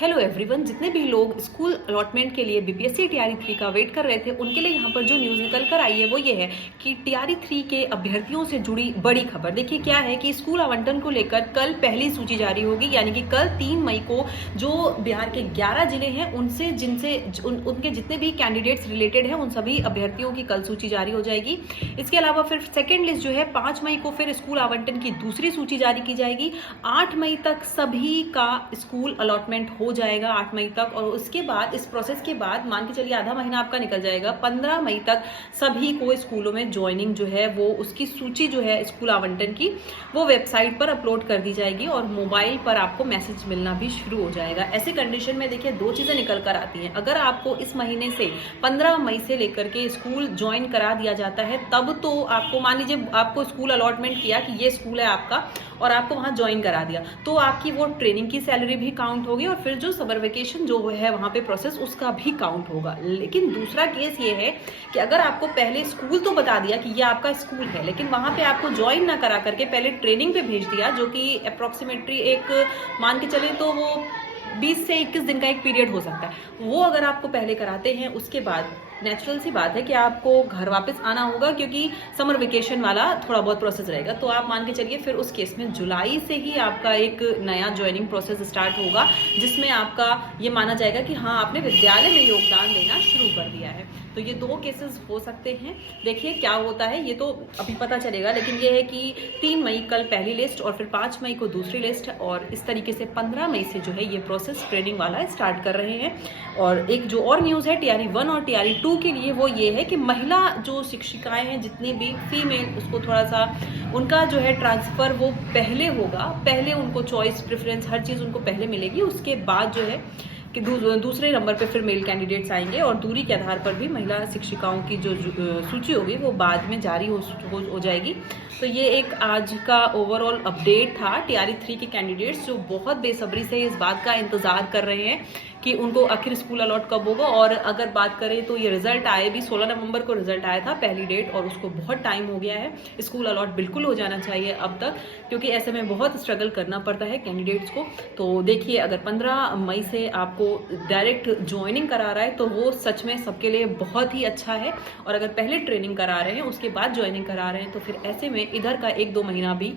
Hello everyone, जितने भी लोग स्कूल अलॉटमेंट के लिए बीपीएससी टीआरई 3 का वेट कर रहे थे उनके लिए यहाँ पर जो न्यूज़ निकल कर आई है वो ये है कि टीआरई 3 के अभ्यर्थियों से जुड़ी बड़ी खबर। देखिए क्या है कि स्कूल आवंटन को लेकर कल पहली सूची जारी होगी, यानी कि कल 3 मई को जो बिहार के 11 जिले हैं उनसे उनके जितने भी कैंडिडेट्स रिलेटेड हैं उन सभी अभ्यर्थियों की कल सूची जारी हो जाएगी। इसके अलावा फिर सेकेंड लिस्ट जो है 5 मई को फिर स्कूल आवंटन की दूसरी सूची जारी की जाएगी। 8 मई तक सभी का स्कूल अलॉटमेंट हो जाएगा, 8 मई तक। और उसके बाद इस प्रोसेस के बाद मान के चलिए आधा महीना आपका निकल जाएगा। 15 मई तक सभी को स्कूलों में ज्वाइनिंग जो है वो उसकी सूची जो है स्कूल आवंटन की वो वेबसाइट पर अपलोड कर दी जाएगी और मोबाइल पर आपको मैसेज मिलना भी शुरू हो जाएगा। ऐसे कंडीशन में देखिए दो चीजें निकल कर आती हैं। अगर आपको इस महीने से 15 मई से लेकर के स्कूल ज्वाइन करा दिया जाता है तब तो आपको, मान लीजिए आपको स्कूल अलॉटमेंट किया कि ये स्कूल है आपका और आपको वहां ज्वाइन करा दिया, तो आपकी वो ट्रेनिंग की सैलरी भी काउंट होगी और फिर जो समर वेकेशन जो है वहां पे प्रोसेस उसका भी काउंट होगा। लेकिन दूसरा केस ये है कि अगर आपको पहले स्कूल तो बता दिया कि ये आपका स्कूल है, लेकिन वहां पे आपको ज्वाइन ना करा करके पहले ट्रेनिंग पे भेज दिया, जो कि अप्रोक्सीमेटली एक मान के चले तो वो 20 से 21 दिन का एक पीरियड हो सकता है। वो अगर आपको पहले कराते हैं उसके बाद नेचुरल सी बात है कि आपको घर वापस आना होगा, क्योंकि समर वेकेशन वाला थोड़ा बहुत प्रोसेस रहेगा। तो आप मान के चलिए फिर उस केस में जुलाई से ही आपका एक नया ज्वाइनिंग प्रोसेस स्टार्ट होगा, जिसमें आपका ये माना जाएगा कि हाँ आपने विद्यालय में योगदान देना शुरू कर दिया है। तो ये दो केसेस हो सकते हैं, देखिए क्या होता है ये तो अभी पता चलेगा। लेकिन ये है कि 3 मई कल पहली लिस्ट और फिर 5 मई को दूसरी लिस्ट, और इस तरीके से 15 मई से जो है ये प्रोसेस ट्रेनिंग वाला स्टार्ट कर रहे हैं। और एक जो और न्यूज़ है टीआरई 1 और टीआरई 2 के लिए वो ये है कि महिला जो शिक्षिकाएं हैं जितनी भी फीमेल, उसको थोड़ा सा उनका जो है ट्रांसफ़र वो पहले होगा, पहले उनको चॉइस प्रेफरेंस हर चीज़ उनको पहले मिलेगी। उसके बाद जो है कि दूसरे नंबर पे फिर मेल कैंडिडेट्स आएंगे और दूरी के आधार पर भी महिला शिक्षिकाओं की जो सूची होगी वो बाद में जारी हो जाएगी। तो ये एक आज का ओवरऑल अपडेट था टीआरई 3 के कैंडिडेट्स जो बहुत बेसब्री से इस बात का इंतजार कर रहे हैं कि उनको आखिर स्कूल अलॉट कब होगा। और अगर बात करें तो ये रिजल्ट आए भी 16 नवंबर को रिजल्ट आया था पहली डेट, और उसको बहुत टाइम हो गया है। स्कूल अलॉट बिल्कुल हो जाना चाहिए अब तक, क्योंकि ऐसे में बहुत स्ट्रगल करना पड़ता है कैंडिडेट्स को। तो देखिए अगर 15 मई से आपको डायरेक्ट ज्वाइनिंग करा रहा है तो वो सच में सबके लिए बहुत ही अच्छा है। और अगर पहले ट्रेनिंग करा रहे हैं उसके बाद ज्वाइनिंग करा रहे हैं तो फिर ऐसे में इधर का 1-2 महीना भी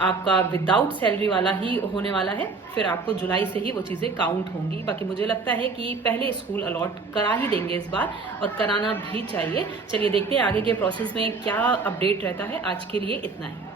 आपका विदाउट सैलरी वाला ही होने वाला है। फिर आपको जुलाई से ही वो चीज़ें काउंट होंगी। बाकी मुझे लगता है कि पहले स्कूल अलॉट करा ही देंगे इस बार, और कराना भी चाहिए। चलिए देखते हैं आगे के प्रोसेस में क्या अपडेट रहता है। आज के लिए इतना ही।